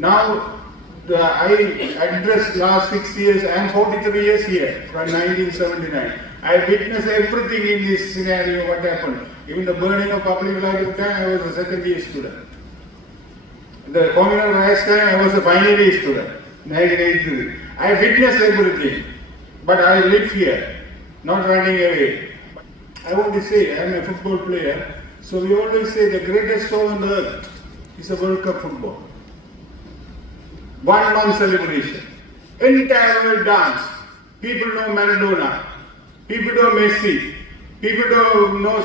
Now, I addressed last 6 years, I am 43 years here, from 1979. I witnessed everything in this scenario, what happened. Even the burning of public library time, I was a second year student. The communal rights time, I was a final year student, 1983. I witnessed everything, but I live here, not running away. I want to say, I am a football player, so we always say the greatest show on earth is a World Cup football. 1 month celebration. Entire world dance. People know Maradona. People know Messi. People don't know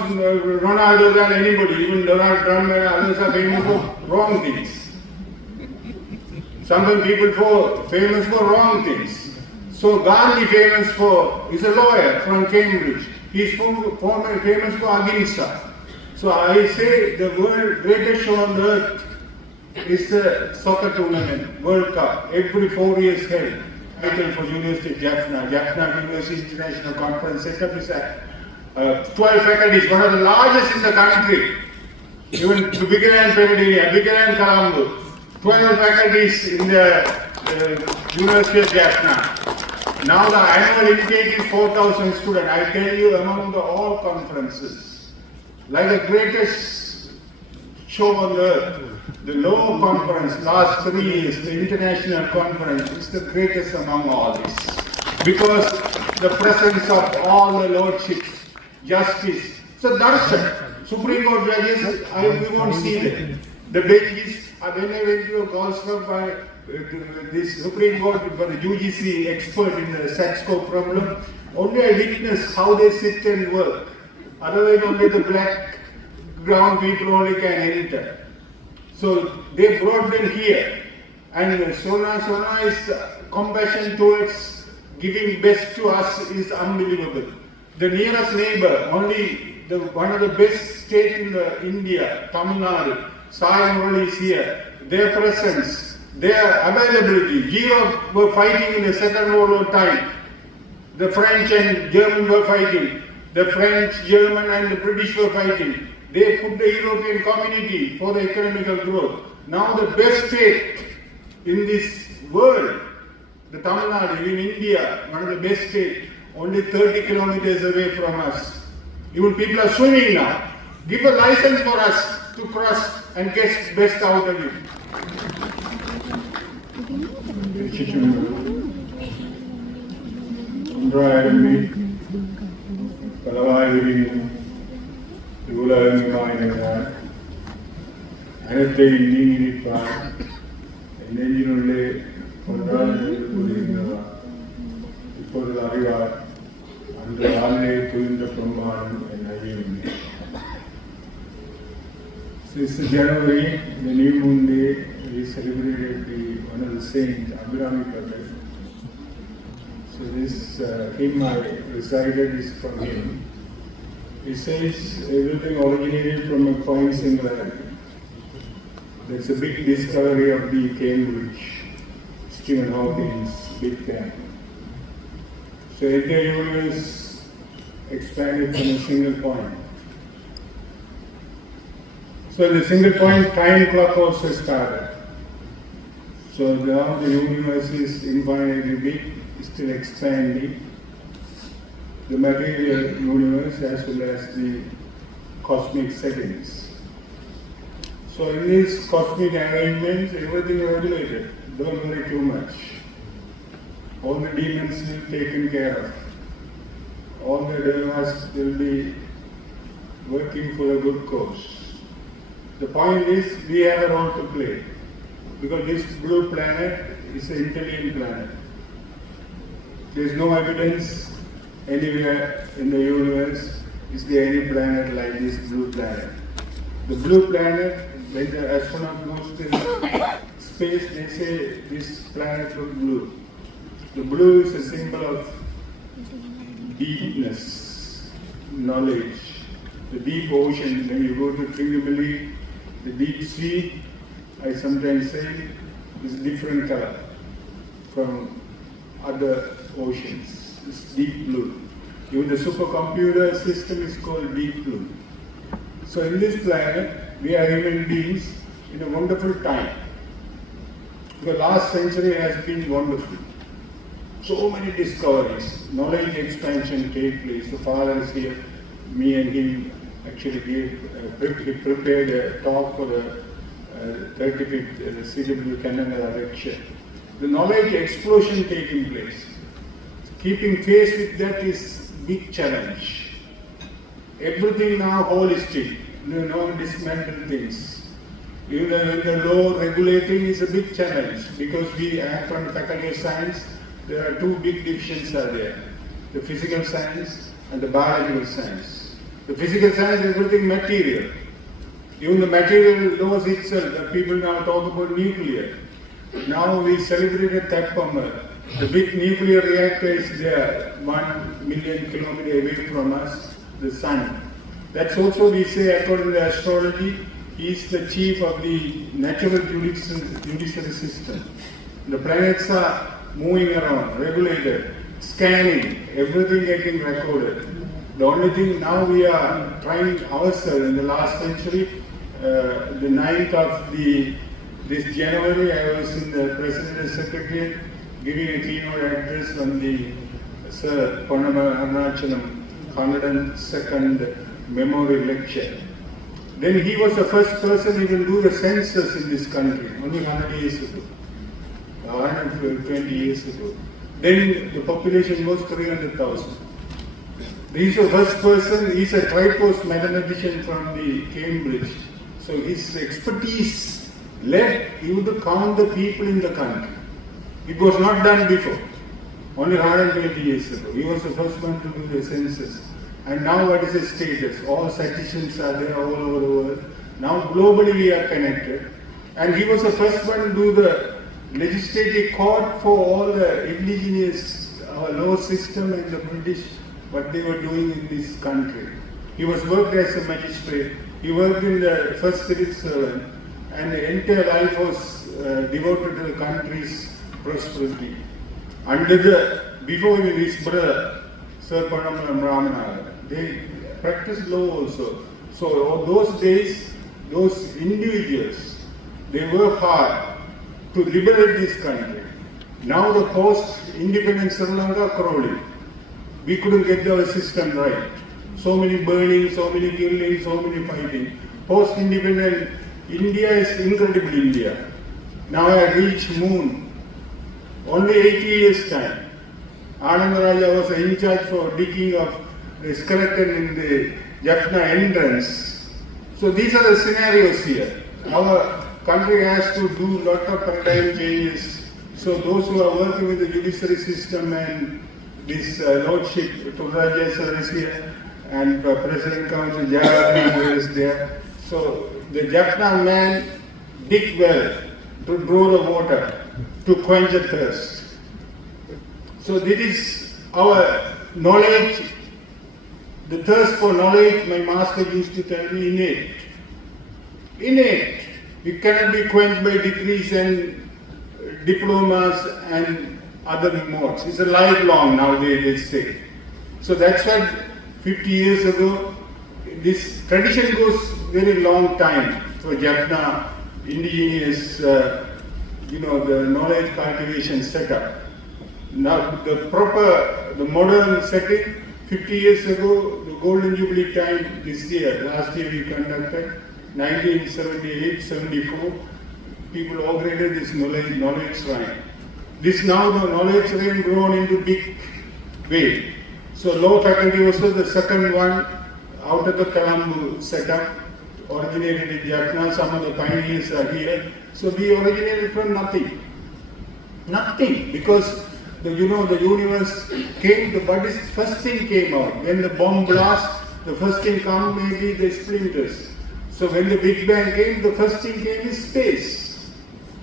Ronaldo than anybody. Even Donald Trump and others are famous for wrong things. Sometimes people famous for wrong things. So Gandhi is a lawyer from Cambridge. He is famous for Ahimsa. So I say the world greatest show on earth is the soccer tournament, World Cup, every 4 years held. Title for University Jaffna. Jaffna University International Conference set up is 12 faculties, one of the largest in the country. Even bigger than Pegadilla, bigger than Colombo. 12 faculties in the University of Jaffna. Now the annual intake is 4,000 students. I tell you, among all conferences, like the greatest show on earth, the Law Conference, last 3 years, the international conference is the greatest among all this. Because the presence of all the lordships, justice. So darshan, Supreme Court judges, we won't see them. The benches, when I went to a golf club by this Supreme Court for the UGC expert in the Saxco problem, only I witnessed how they sit and work. Otherwise only the black ground people only can enter. So they brought them here, and Sona's compassion towards giving best to us is unbelievable. The nearest neighbor, one of the best state in India, Tamil Nadu, Sayamurali is here. Their presence, their availability. Europe were fighting in the Second World War time. The French and German were fighting. The French, German and the British were fighting. They put the European community for the economical growth. Now the best state in this world, the Tamil Nadu in India, one of the best states, only 30 kilometers away from us. Even people are swimming now. Give a license for us to cross and get best out of it. அனைத்தையும் நீங்கிப்பார் நெஞ்சினுள்ளே ஒன்றால் கூறியிருந்தவா இப்பொழுது அறிவார் அன்று ஆளே துயின்ற பிரம்மாணம் என் ஐயமில்லை. Since January, the new moon day, we celebrated one of the saints, Abhirami Prabhu. So this hymn I recited is from him. He says everything originated from a coin singularity. That's a big discovery of the Cambridge, Stephen Hawking's Big Bang. So the universe expanded from a single point. So the single point time clock also started. So now the universe is infinitely big, still expanding. The material universe as well as the cosmic settings. So in these cosmic arrangements, everything is regulated. Don't worry too much. All the demons will be taken care of. All the devas will be working for a good cause. The point is, we have a role to play. Because this blue planet is an intelligent planet. There is no evidence anywhere in the universe is there any planet like this blue planet. The blue planet, when the astronaut goes to space, they say this planet looks blue. The blue is a symbol of deepness, knowledge. The deep ocean, when you go to Trincomalee, the deep sea, I sometimes say, is different color from other oceans. It's deep blue. Even the supercomputer system is called deep blue. So in this planet, we are human beings in a wonderful time. The last century has been wonderful. So many discoveries, knowledge expansion take place. The father is here. Me and him actually prepared a talk for the 35th CW Kannada lecture. The knowledge explosion taking place. Keeping pace with that is big challenge. Everything now holistic, no dismantle things. Even the law regulating is a big challenge because we act on the faculty of science. There are two big divisions are there, the physical science and the biological science. The physical science is everything material. Even the material laws itself, the people now talk about nuclear. Now we celebrated Tapama. The big nuclear reactor is there, 1 million kilometers away from us, the sun. That's also we say according to astrology, he is the chief of the natural judiciary system. The planets are moving around, regulated, scanning, everything getting recorded. The only thing now we are trying ourselves in the last century, the 9th of this January, I was in the President's Secretariat giving a keynote address on the Sir Ponnamma 102nd Memorial Lecture. Then he was the first person who will do the census in this country, only 100 years ago. 120 years ago. Then the population was 300,000. He's the first person, he's a tripost mathematician from the Cambridge. So his expertise led him to count the people in the country. It was not done before, only 120 years ago. He was the first one to do the census. And now what is his status? All statisticians are there all over the world. Now globally we are connected. And he was the first one to do the legislative court for all the indigenous, our law system and the British, what they were doing in this country. He was worked as a magistrate. He worked in the first civil servant, and the entire life was devoted to the country's prosperity. Before his brother, Sir Ponnamma, they practiced law also. So those days, those individuals, they worked hard to liberate this country. Now the post-independent Sri Lanka crawling. We couldn't get our system right. So many burning, so many killing, so many fighting. Post-independent India is incredible India. Now I reached moon. Only 80 years time. Anandaraja was in charge for digging of the skeleton in the Jaffna entrance. So these are the scenarios here. Our country has to do lot of paradigm changes. So those who are working with the judiciary system and this Lordship, Kunarajah is here, and President Council Jaffna is there. So the Jaffna man dig well to draw the water, to quench the thirst. So this is our knowledge, the thirst for knowledge, my master used to tell me, innate. Innate. It cannot be quenched by degrees and diplomas and other modes. It's a lifelong nowadays they say. So that's what 50 years ago, this tradition goes very long time for Jaffna, indigenous, the knowledge cultivation setup. Now the modern setting, 50 years ago, the Golden Jubilee time this year, last year we conducted, 1978-74, people inaugurated this knowledge shrine. This now the knowledge shrine grown into big way. So law faculty was the second one out of the Colombo setup, originated in Jaffna, some of the pioneers are here. So we originated from nothing. Nothing, because the universe came, the first thing came out. When the bomb blast, the first thing come maybe the splinters. So when the Big Bang came, the first thing came is space.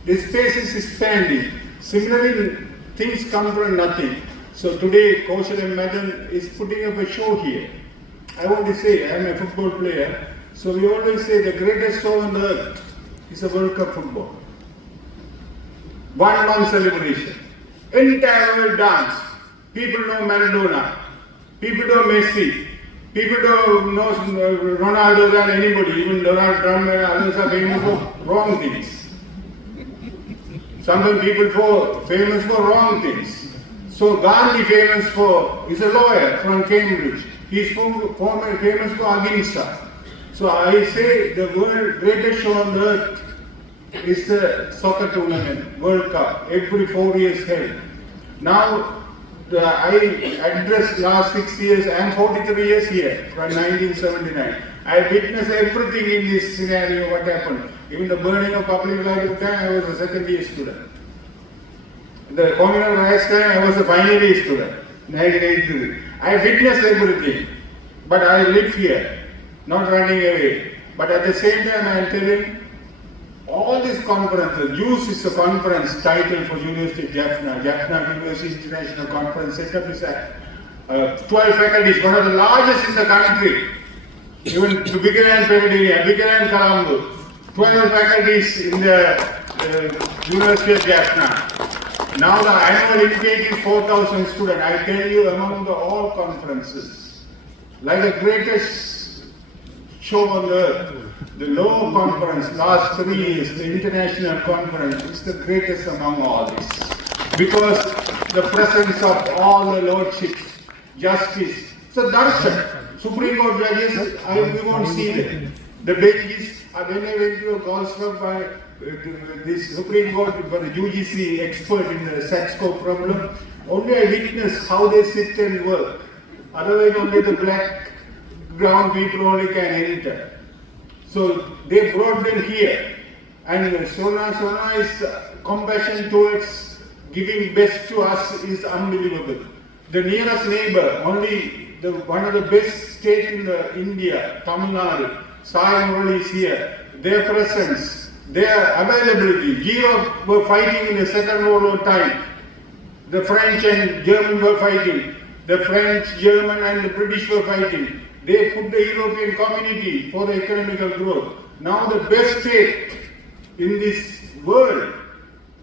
The space is expanding. Similarly, things come from nothing. So today, Kaushal Madan is putting up a show here. I want to say, I am a football player, so we always say the greatest show on the earth is a World Cup football. 1 month celebration. Entire world dance. People know Maradona. People know Messi. People don't know Ronaldo than anybody. Even Donald Trump and others are famous for wrong things. Sometimes people famous for wrong things. So Gandhi is a lawyer from Cambridge. He is famous for ahimsa. So I say the greatest show on earth is the soccer tournament, World Cup, every 4 years held. Now I addressed last 6 years, I am 43 years here from 1979. I witnessed everything in this scenario, what happened. Even the burning of public library time, I was a second year student. The communal rights time, I was a final year student, 1983. I witnessed everything, but I live here, not running away. But at the same time, I am telling all these conferences, JUICE is a conference title for University of Jaffna. Jaffna University International Conference setup is 12 faculties, one of the largest in the country. Even to bigger than Peradeniya, bigger than Colombo. 12 faculties in the University of Jaffna. Now the annual intake is 4,000 students. I tell you, among all conferences, like the greatest show on earth, the Law Conference, last 3 years, the international conference is the greatest among all this. Because the presence of all the lordships, justice, so darshan, Supreme Court judges, we won't see them. The benches, when I went to a Gosford by this Supreme Court for the UGC expert in the Saxco problem, only I witnessed how they sit and work. Otherwise, only the black ground people only can enter. So they brought them here, and Sona is compassion towards giving best to us is unbelievable. The nearest neighbor, one of the best state in India, Tamil Nadu, Sai Murali is here. Their presence, their availability. Europe were fighting in the Second World War time. The French and German were fighting. The French, German and the British were fighting. They put the European community for the economical growth. Now the best state in this world,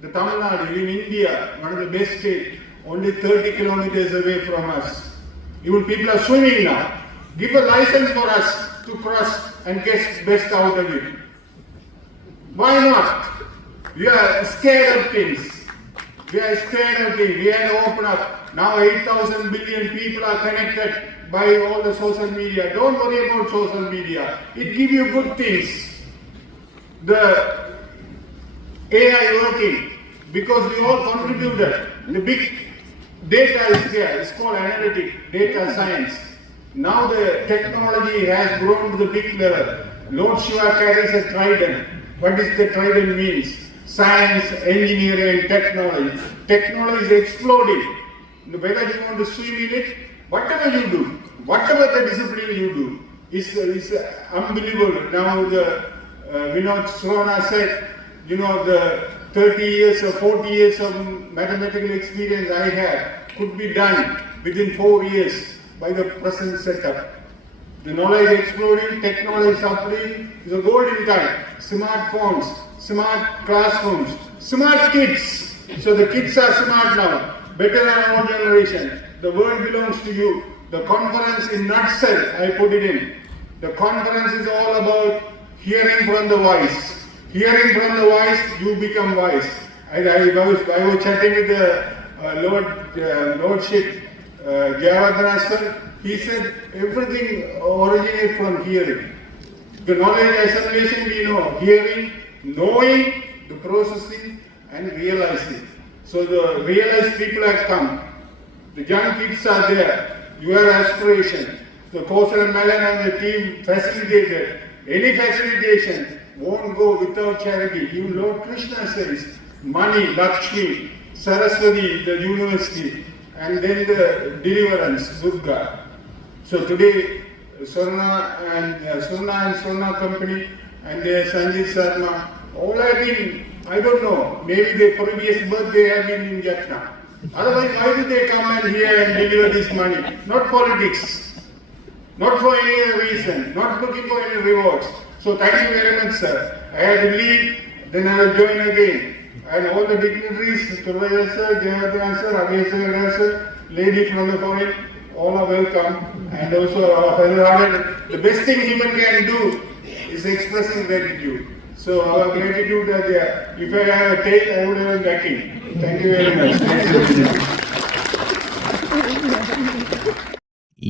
the Tamil Nadu in India, one of the best states, only 30 kilometers away from us. Even people are swimming now. Give a license for us to cross and get best out of it. Why not? We are scared of things. We have to open up. Now 8,000 billion people are connected by all the social media. Don't worry about social media. It gives you good things. The AI working, because we all contributed. The big data is there. It's called analytic data science. Now the technology has grown to the big level. Lord Shiva carries a trident. What does the trident means? Science, engineering, technology. Technology is exploding. Whether you want to swim in it, whatever you do, whatever the discipline you do, is unbelievable. Now Vinod Srona said, the 30 years or 40 years of mathematical experience I have could be done within 4 years by the present setup. The knowledge exploding, technology suffering, is a golden time. Smartphones, smart classrooms, smart kids. So the kids are smart now, better than our generation. The world belongs to you. The conference in nutshell, I put it in. The conference is all about hearing from the wise. Hearing from the wise, you become wise. I was chatting with the Lordship Jaffna sir. He said everything originates from hearing. The knowledge assimilation we know, hearing, knowing, the processing and realizing. So the realized people have come. The young kids are there. Your aspiration. The Kosal Malan and the team facilitated. Any facilitation won't go without charity. Even Lord Krishna says, money, Lakshmi, Saraswati, the university, and then the deliverance, Durga. So today, Swarna and Swarna company and their Sanjit Sharma, all have been, I don't know, maybe their previous birth they have been in Jaffna. Otherwise, why do they come and here and deliver this money? Not politics, not for any other reason, not looking for any rewards. So thank you very much, sir. I had to leave, then I will join again. And all the dignitaries, Kunarajah sir, Jaffna sir, Abhay sir, lady from the foreign, all are welcome. And also our fellow, the best thing human can do is expressing gratitude. So our gratitude that if I had a tail, I would have got it. Thank you very much.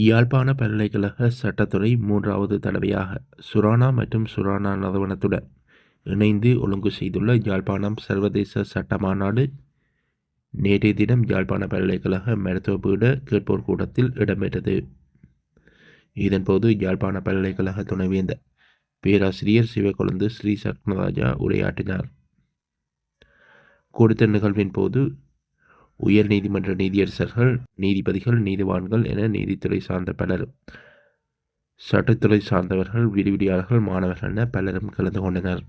யாழ்ப்பாண பல்கலைக்கழக சட்டத்துறை 3வது தடவையாக சுரானா மற்றும் சுரானா நிறுவனத்துடன் இணைந்து ஒழுங்கு செய்துள்ள யாழ்ப்பாணம் சர்வதேச சட்ட மாநாடு நேற்றைய தினம் யாழ்ப்பாண பல்கலைக்கழக மருத்துவ பீட கேட்போர் கூடத்தில் இடம்பெற்றது. இதன்போது யாழ்ப்பாண பல்கலைக்கழக துணைவேந்தர் பேராசிரியர் சிவக்கொழுந்து ஸ்ரீசத்குனராஜா உரையாற்றினார். கூடுதல் நிகழ்வின் போது உயர் நீதிமன்ற நீதியரசர்கள், நீதிபதிகள், நீதிவான்கள் என நீதித்துறை சார்ந்த பலரும், சட்டத்துறை சார்ந்தவர்கள், விரிவிடியாளர்கள், மாணவர்கள் என பலரும் கலந்து கொண்டனர்.